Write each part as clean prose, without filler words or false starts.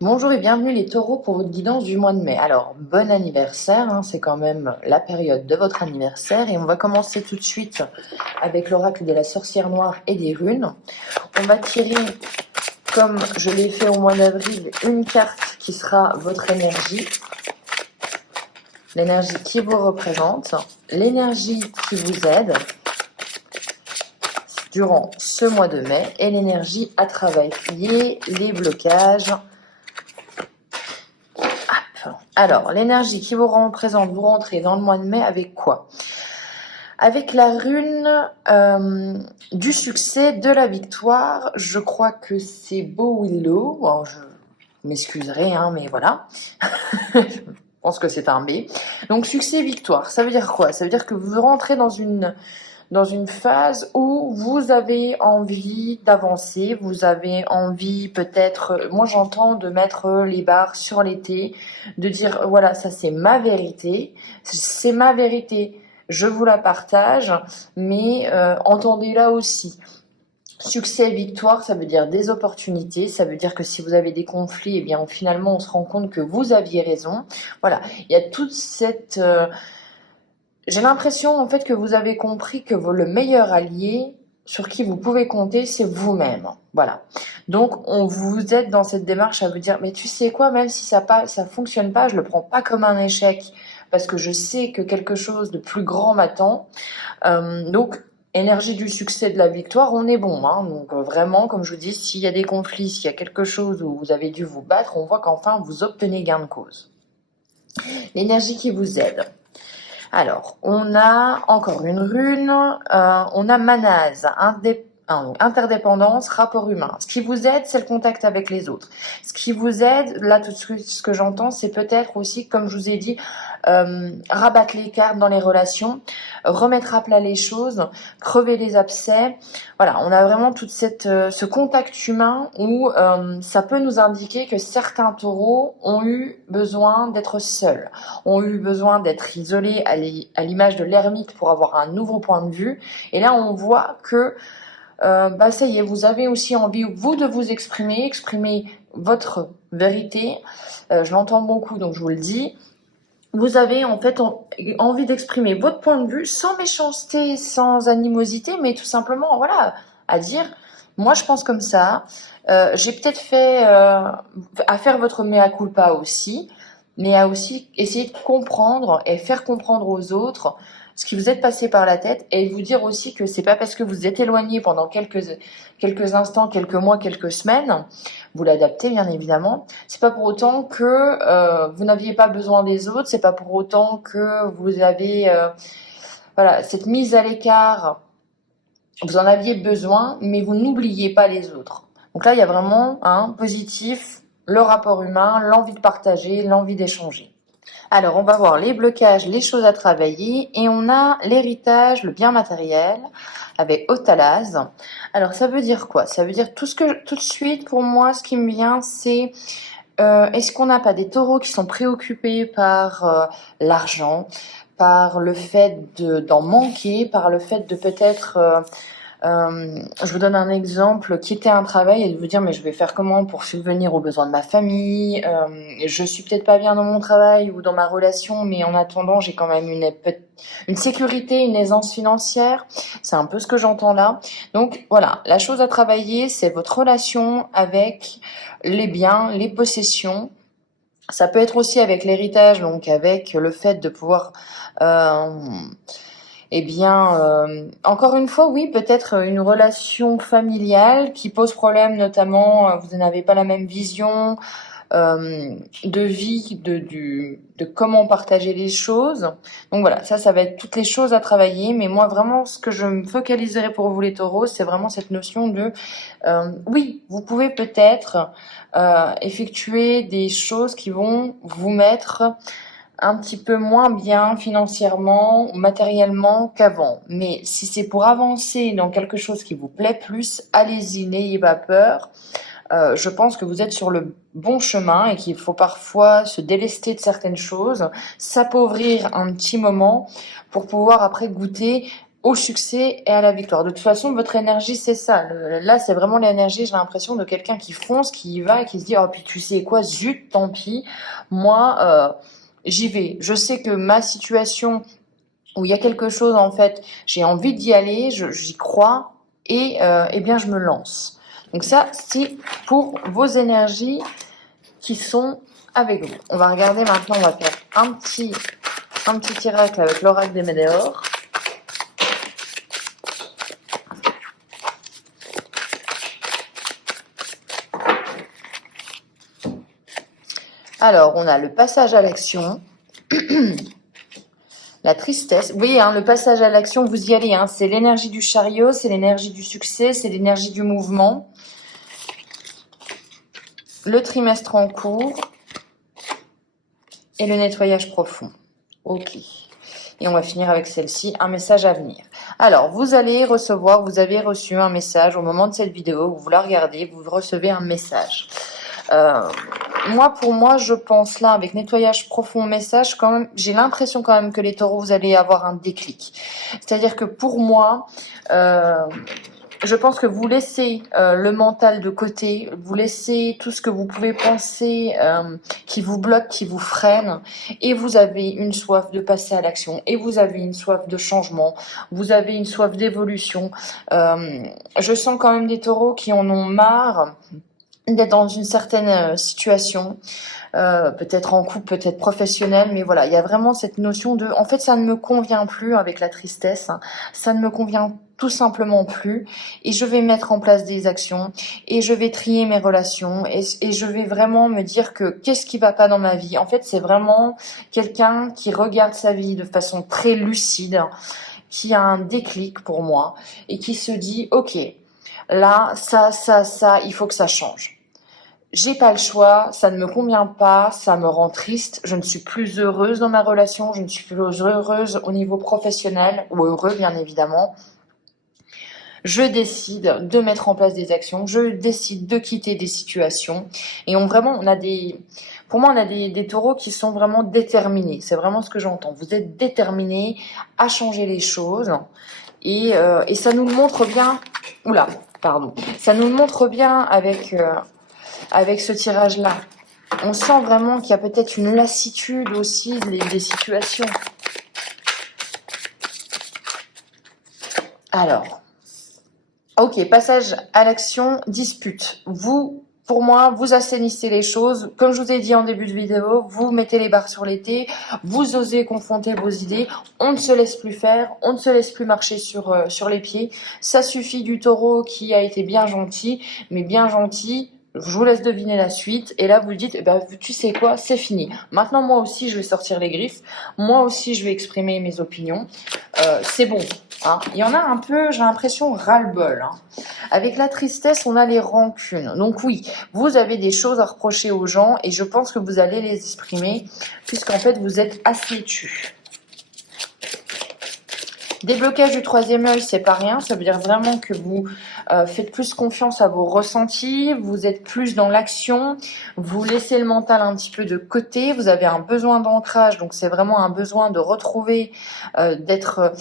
Bonjour et bienvenue les taureaux pour votre guidance du mois de mai. Alors, bon anniversaire, hein, c'est quand même la période de votre anniversaire et on va commencer tout de suite avec l'oracle de la sorcière noire et des runes. On va tirer, comme je l'ai fait au mois d'avril, une carte qui sera votre énergie, l'énergie qui vous représente, l'énergie qui vous aide durant ce mois de mai et l'énergie à travailler, les blocages. Alors, l'énergie qui vous représente, vous rentrez dans le mois de mai avec quoi? Avec la rune du succès, de la victoire. Je crois que c'est Beau Willow. Bon, je m'excuserai, hein, mais voilà. Je pense que c'est un B. Donc, succès, victoire. Ça veut dire quoi? Ça veut dire que vous rentrez dans une phase où vous avez envie d'avancer, vous avez envie peut-être, moi j'entends de mettre les barres sur l'été, de dire voilà, ça c'est ma vérité, je vous la partage, mais entendez-la aussi. Succès, victoire, ça veut dire des opportunités, ça veut dire que si vous avez des conflits, eh bien finalement on se rend compte que vous aviez raison. Voilà, il y a toute cette... j'ai l'impression en fait que vous avez compris que le meilleur allié sur qui vous pouvez compter, c'est vous-même. Voilà. Donc vous êtes dans cette démarche à vous dire, mais tu sais quoi, même si ça fonctionne pas, je le prends pas comme un échec parce que je sais que quelque chose de plus grand m'attend. Donc énergie du succès, de la victoire, on est bon. Hein. Donc vraiment, comme je vous dis, s'il y a des conflits, s'il y a quelque chose où vous avez dû vous battre, on voit qu'enfin vous obtenez gain de cause. L'énergie qui vous aide. Alors, on a encore une rune, on a Manaz, interdépendance, rapport humain. Ce qui vous aide, c'est le contact avec les autres. Ce qui vous aide, là tout de suite, ce que j'entends, c'est peut-être aussi, comme je vous ai dit, rabattre les cartes dans les relations, remettre à plat les choses, crever les abcès. Voilà, on a vraiment toute ce contact humain où ça peut nous indiquer que certains taureaux ont eu besoin d'être seuls, ont eu besoin d'être isolés à l'image de l'ermite pour avoir un nouveau point de vue. Et là, on voit que ça y est, vous avez aussi envie, vous, de vous exprimer votre vérité. Je l'entends beaucoup, donc je vous le dis. Vous avez en fait envie d'exprimer votre point de vue sans méchanceté, sans animosité, mais tout simplement, voilà, à dire, moi je pense comme ça. J'ai peut-être fait à faire votre mea culpa aussi, mais à aussi essayer de comprendre et faire comprendre aux autres ce qui vous est passé par la tête et vous dire aussi que c'est pas parce que vous êtes éloigné pendant quelques instants, quelques mois, quelques semaines, vous l'adaptez bien évidemment, c'est pas pour autant que vous n'aviez pas besoin des autres, c'est pas pour autant que vous avez voilà, cette mise à l'écart, vous en aviez besoin, mais vous n'oubliez pas les autres. Donc là, il y a vraiment un positif, le rapport humain, l'envie de partager, l'envie d'échanger. Alors, on va voir les blocages, les choses à travailler, et on a l'héritage, le bien matériel, avec Otalaz. Alors, ça veut dire quoi? Ça veut dire tout de suite, pour moi, ce qui me vient, c'est est-ce qu'on n'a pas des taureaux qui sont préoccupés par l'argent, par le fait d'en manquer, par le fait de peut-être je vous donne un exemple, quitter un travail et de vous dire mais je vais faire comment pour subvenir aux besoins de ma famille, je suis peut-être pas bien dans mon travail ou dans ma relation, mais en attendant j'ai quand même une sécurité, une aisance financière, c'est un peu ce que j'entends là. Donc voilà, la chose à travailler, c'est votre relation avec les biens, les possessions. Ça peut être aussi avec l'héritage, donc avec le fait de pouvoir eh bien, encore une fois, oui, peut-être une relation familiale qui pose problème, notamment, vous n'avez pas la même vision de vie, de comment partager les choses. Donc voilà, ça va être toutes les choses à travailler. Mais moi, vraiment, ce que je me focaliserai pour vous les taureaux, c'est vraiment cette notion de, oui, vous pouvez peut-être effectuer des choses qui vont vous mettre un petit peu moins bien financièrement ou matériellement qu'avant. Mais si c'est pour avancer dans quelque chose qui vous plaît plus, allez-y, n'ayez pas peur. Je pense que vous êtes sur le bon chemin et qu'il faut parfois se délester de certaines choses, s'appauvrir un petit moment pour pouvoir après goûter au succès et à la victoire. De toute façon, votre énergie, c'est ça. Là, c'est vraiment l'énergie, j'ai l'impression, de quelqu'un qui fonce, qui y va et qui se dit « Oh, puis tu sais quoi, zut, tant pis. Moi, j'y vais. Je sais que ma situation où il y a quelque chose, en fait, j'ai envie d'y aller, j'y crois et eh bien, je me lance. » Donc ça, c'est pour vos énergies qui sont avec vous. On va regarder maintenant, on va faire un petit tirage avec l'oracle des Médéors. Alors, on a le passage à l'action, la tristesse. Vous voyez, hein, le passage à l'action, vous y allez. Hein, c'est l'énergie du chariot, c'est l'énergie du succès, c'est l'énergie du mouvement. Le trimestre en cours et le nettoyage profond. Ok. Et on va finir avec celle-ci, un message à venir. Alors, vous allez recevoir, vous avez reçu un message au moment de cette vidéo, vous la regardez, vous recevez un message. Pour moi, je pense là, avec nettoyage profond, message, quand même, j'ai l'impression quand même que les taureaux, vous allez avoir un déclic. C'est-à-dire que pour moi, je pense que vous laissez le mental de côté, vous laissez tout ce que vous pouvez penser qui vous bloque, qui vous freine, et vous avez une soif de passer à l'action, et vous avez une soif de changement, vous avez une soif d'évolution. Je sens quand même des taureaux qui en ont marre d'être dans une certaine situation, peut-être en couple, peut-être professionnel, mais voilà, il y a vraiment cette notion de, en fait, ça ne me convient plus avec la tristesse, hein, ça ne me convient tout simplement plus, et je vais mettre en place des actions, et je vais trier mes relations, et je vais vraiment me dire que qu'est-ce qui va pas dans ma vie. En fait, c'est vraiment quelqu'un qui regarde sa vie de façon très lucide, qui a un déclic pour moi, et qui se dit, ok, là, ça, il faut que ça change. J'ai pas le choix, ça ne me convient pas, ça me rend triste, je ne suis plus heureuse dans ma relation, je ne suis plus heureuse au niveau professionnel, ou heureux bien évidemment. Je décide de mettre en place des actions, je décide de quitter des situations, et pour moi, on a des taureaux qui sont vraiment déterminés, c'est vraiment ce que j'entends. Vous êtes déterminés à changer les choses, et ça nous le montre bien, ça nous le montre bien avec ce tirage-là. On sent vraiment qu'il y a peut-être une lassitude aussi des situations. Alors, ok, passage à l'action, dispute. Pour moi, vous assainissez les choses. Comme je vous ai dit en début de vidéo, vous mettez les barres sur l'été, vous osez confronter vos idées, on ne se laisse plus faire, on ne se laisse plus marcher sur les pieds. Ça suffit du taureau qui a été bien gentil, mais bien gentil. Je vous laisse deviner la suite. Et là, vous dites, eh ben, tu sais quoi, c'est fini. Maintenant, moi aussi, je vais sortir les griffes. Moi aussi, je vais exprimer mes opinions. C'est bon. Hein. Il y en a un peu, j'ai l'impression, ras-le-bol. Hein. Avec la tristesse, on a les rancunes. Donc oui, vous avez des choses à reprocher aux gens et je pense que vous allez les exprimer puisqu'en fait, vous êtes assez têtu. Déblocage du troisième œil, c'est pas rien. Ça veut dire vraiment que vous faites plus confiance à vos ressentis, vous êtes plus dans l'action, vous laissez le mental un petit peu de côté, vous avez un besoin d'ancrage, donc c'est vraiment un besoin de retrouver, d'être...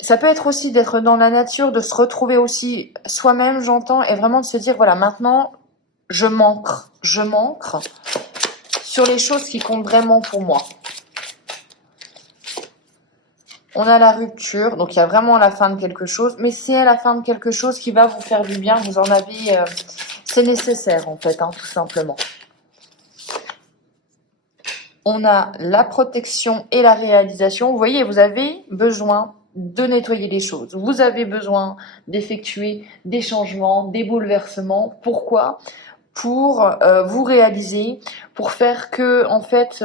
Ça peut être aussi d'être dans la nature, de se retrouver aussi soi-même, j'entends, et vraiment de se dire, voilà, maintenant, je manque sur les choses qui comptent vraiment pour moi. On a la rupture, donc il y a vraiment la fin de quelque chose, mais c'est la fin de quelque chose qui va vous faire du bien, vous en avez, c'est nécessaire en fait, hein, tout simplement. On a la protection et la réalisation, vous voyez, vous avez besoin de nettoyer les choses, vous avez besoin d'effectuer des changements, des bouleversements, pourquoi ? Pour vous réaliser, pour faire que, en fait...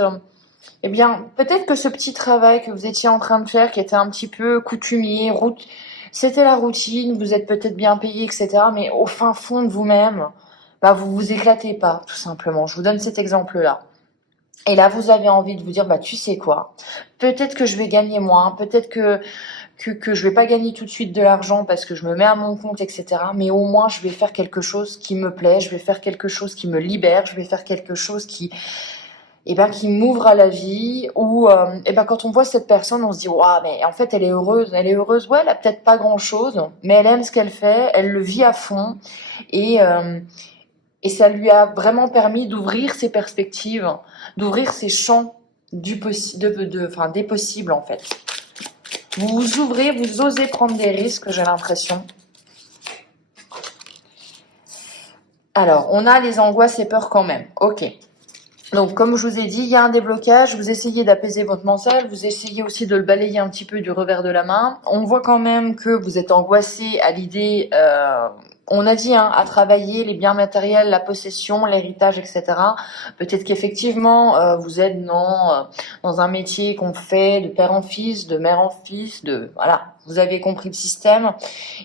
eh bien, peut-être que ce petit travail que vous étiez en train de faire, qui était un petit peu coutumier, c'était la routine, vous êtes peut-être bien payé, etc. Mais au fin fond de vous-même, bah, vous vous éclatez pas, tout simplement. Je vous donne cet exemple-là. Et là, vous avez envie de vous dire, bah, tu sais quoi, peut-être que je vais gagner moins, peut-être que je vais pas gagner tout de suite de l'argent parce que je me mets à mon compte, etc. Mais au moins, je vais faire quelque chose qui me plaît, je vais faire quelque chose qui me libère, je vais faire quelque chose qui... et ben, qui m'ouvre à la vie, ou et ben, quand on voit cette personne, on se dit, waouh, mais en fait, elle est heureuse, ouais, elle a peut-être pas grand-chose, mais elle aime ce qu'elle fait, elle le vit à fond, et, euh, et ça lui a vraiment permis d'ouvrir ses perspectives, d'ouvrir ses champs enfin, des possibles, en fait. Vous vous ouvrez, vous osez prendre des risques, j'ai l'impression. Alors, on a les angoisses et peurs quand même. Ok. Donc, comme je vous ai dit, il y a un déblocage. Vous essayez d'apaiser votre mental. Vous essayez aussi de le balayer un petit peu du revers de la main. On voit quand même que vous êtes angoissé à l'idée, on a dit, hein, à travailler les biens matériels, la possession, l'héritage, etc. Peut-être qu'effectivement, vous êtes dans un métier qu'on fait de père en fils, de mère en fils, voilà. Vous avez compris le système.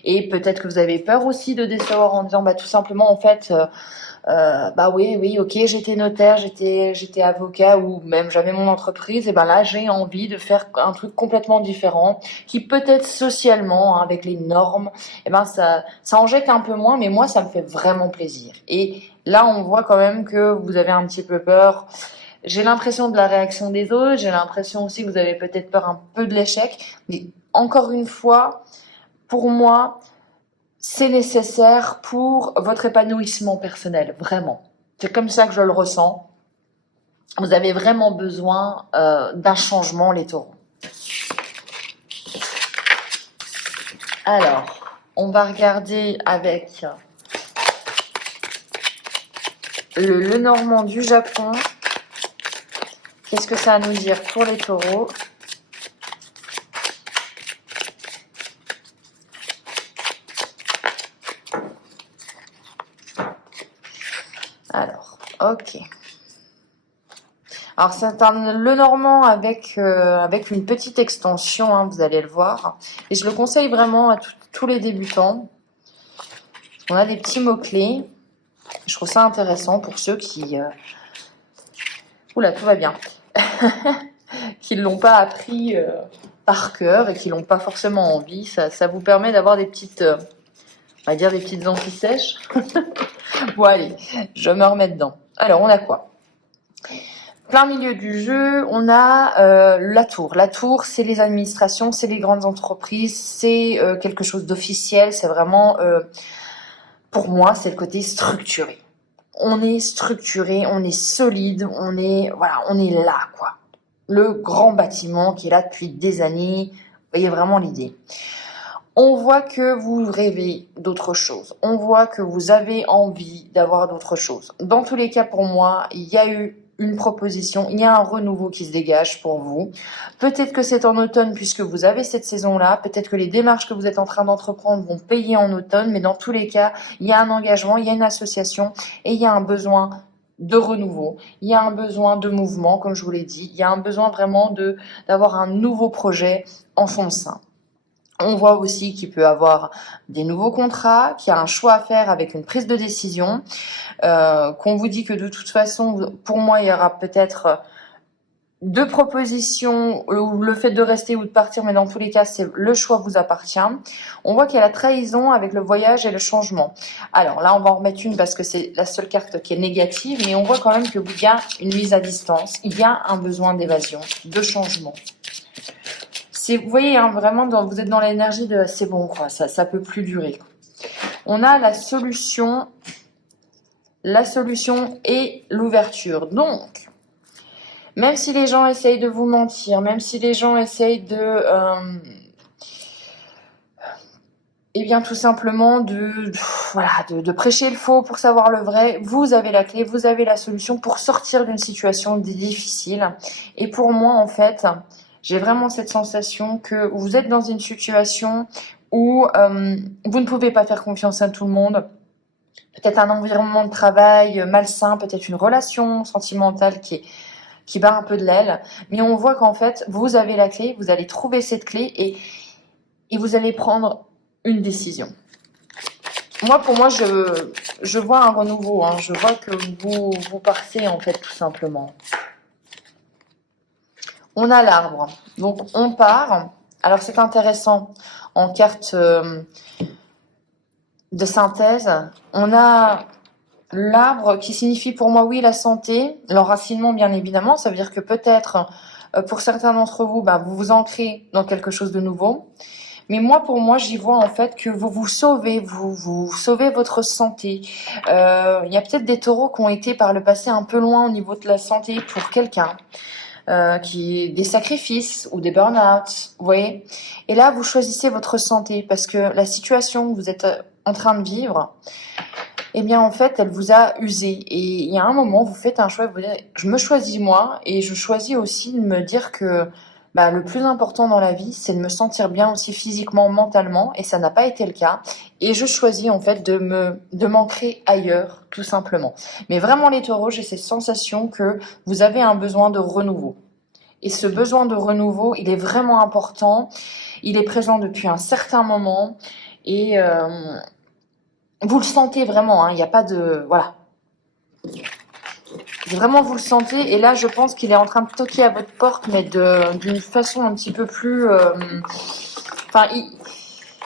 Et peut-être que vous avez peur aussi de décevoir en disant, bah, tout simplement, en fait, bah oui, ok, j'étais notaire, j'étais avocat, ou même j'avais mon entreprise, et ben là j'ai envie de faire un truc complètement différent, qui peut-être socialement, hein, avec les normes, et ben ça en jette un peu moins, mais moi ça me fait vraiment plaisir. Et là on voit quand même que vous avez un petit peu peur. J'ai l'impression de la réaction des autres, j'ai l'impression aussi que vous avez peut-être peur un peu de l'échec, mais encore une fois, pour moi, c'est nécessaire pour votre épanouissement personnel, vraiment. C'est comme ça que je le ressens. Vous avez vraiment besoin d'un changement, les taureaux. Alors, on va regarder avec le Normand du Japon. Qu'est-ce que ça a à nous dire pour les taureaux? Alors, ok. Alors, c'est le Normand avec une petite extension, hein, vous allez le voir. Et je le conseille vraiment à tous les débutants. On a des petits mots-clés. Je trouve ça intéressant pour ceux qui... Oula, tout va bien. Qui ne l'ont pas appris par cœur et qui n'ont pas forcément envie. Ça vous permet d'avoir des petites... on va dire des petites anti-sèches. Bon, allez, je me remets dedans. Alors, on a quoi? Plein milieu du jeu, on a la tour. La tour, c'est les administrations, c'est les grandes entreprises, c'est quelque chose d'officiel. C'est vraiment, pour moi, c'est le côté structuré. On est structuré, on est solide, on est là, quoi. Le grand bâtiment qui est là depuis des années, vous voyez vraiment l'idée. On voit que vous rêvez d'autre chose. On voit que vous avez envie d'avoir d'autres choses. Dans tous les cas, pour moi, il y a eu une proposition, il y a un renouveau qui se dégage pour vous. Peut-être que c'est en automne puisque vous avez cette saison-là. Peut-être que les démarches que vous êtes en train d'entreprendre vont payer en automne. Mais dans tous les cas, il y a un engagement, il y a une association et il y a un besoin de renouveau. Il y a un besoin de mouvement, comme je vous l'ai dit. Il y a un besoin vraiment d'avoir un nouveau projet en son sein. On voit aussi qu'il peut avoir des nouveaux contrats, qu'il y a un choix à faire avec une prise de décision, qu'on vous dit que de toute façon, pour moi, il y aura peut-être deux propositions, ou le fait de rester ou de partir, mais dans tous les cas, c'est le choix vous appartient. On voit qu'il y a la trahison avec le voyage et le changement. Alors là, on va en remettre une parce que c'est la seule carte qui est négative, mais on voit quand même qu'il y a une mise à distance, il y a un besoin d'évasion, de changement. Vous voyez, hein, vraiment, vous êtes dans l'énergie de c'est bon, quoi, ça peut plus durer. On a la solution et l'ouverture. Donc, même si les gens essayent de vous mentir, même si les gens essayent eh bien, tout simplement de prêcher le faux pour savoir le vrai, vous avez la clé, vous avez la solution pour sortir d'une situation difficile. Et pour moi, en fait, j'ai vraiment cette sensation que vous êtes dans une situation où vous ne pouvez pas faire confiance à tout le monde. Peut-être un environnement de travail malsain, peut-être une relation sentimentale qui bat un peu de l'aile. Mais on voit qu'en fait, vous avez la clé, vous allez trouver cette clé et vous allez prendre une décision. Pour moi, je vois un renouveau. Hein. Je vois que vous partez, en fait, tout simplement. On a l'arbre. Donc, on part. Alors, c'est intéressant. En carte de synthèse, on a l'arbre qui signifie pour moi, oui, la santé, l'enracinement, bien évidemment. Ça veut dire que peut-être, pour certains d'entre vous, bah, vous vous ancrez dans quelque chose de nouveau. Mais moi, pour moi, j'y vois en fait que vous vous sauvez, vous sauvez votre santé. Il y a peut-être des taureaux qui ont été par le passé un peu loin au niveau de la santé pour quelqu'un. Des sacrifices ou des burn-out, vous voyez. Et là, vous choisissez votre santé parce que la situation que vous êtes en train de vivre, eh bien, en fait, elle vous a usé. Et il y a un moment, vous faites un choix, vous dites, je me choisis moi, et je choisis aussi de me dire que bah, le plus important dans la vie, c'est de me sentir bien aussi physiquement, mentalement, et ça n'a pas été le cas. Et je choisis en fait de m'ancrer ailleurs, tout simplement. Mais vraiment, les taureaux, j'ai cette sensation que vous avez un besoin de renouveau. Et ce besoin de renouveau, il est vraiment important. Il est présent depuis un certain moment. Et vous le sentez vraiment, hein, il n'y a pas de... Voilà. Vraiment, vous le sentez. Et là, je pense qu'il est en train de toquer à votre porte, mais d'une façon un petit peu plus... Enfin,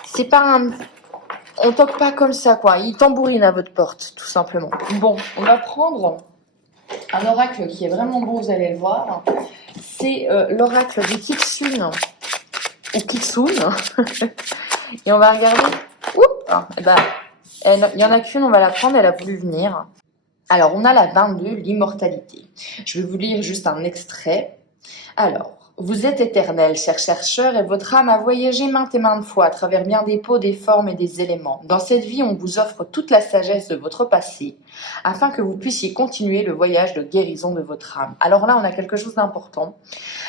c'est pas un... On toque pas comme ça, quoi. Il tambourine à votre porte, tout simplement. Bon, on va prendre un oracle qui est vraiment beau, vous allez le voir. C'est l'oracle de Kitsune, ou Kitsune. Et on va regarder... Oups, bah, il y en a qu'une, on va la prendre, elle a voulu venir. Alors, on a la 22, l'immortalité. Je vais vous lire juste un extrait. Alors, vous êtes éternel, cher chercheur, et votre âme a voyagé maintes et maintes fois à travers bien des peaux, des formes et des éléments. Dans cette vie, on vous offre toute la sagesse de votre passé, afin que vous puissiez continuer le voyage de guérison de votre âme. Alors là, on a quelque chose d'important.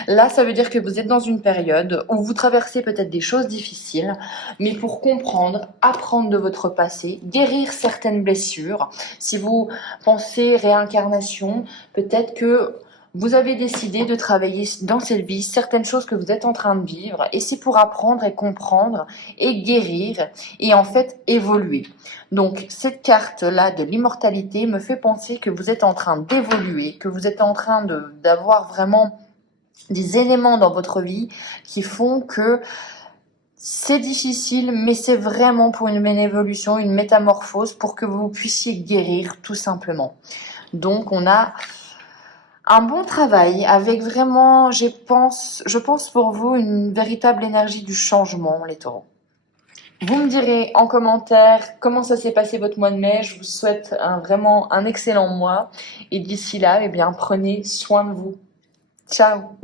Là, ça veut dire que vous êtes dans une période où vous traversez peut-être des choses difficiles, mais pour comprendre, apprendre de votre passé, guérir certaines blessures. Si vous pensez réincarnation, peut-être que vous avez décidé de travailler dans cette vie certaines choses que vous êtes en train de vivre, et c'est pour apprendre et comprendre et guérir et en fait évoluer. Donc cette carte-là de l'immortalité me fait penser que vous êtes en train d'évoluer, que vous êtes en train d'avoir vraiment des éléments dans votre vie qui font que c'est difficile, mais c'est vraiment pour une évolution, une métamorphose pour que vous puissiez guérir tout simplement. Donc on a un bon travail avec vraiment, je pense pour vous, une véritable énergie du changement, les taureaux. Vous me direz en commentaire comment ça s'est passé votre mois de mai. Je vous souhaite vraiment un excellent mois. Et d'ici là, eh bien, prenez soin de vous. Ciao!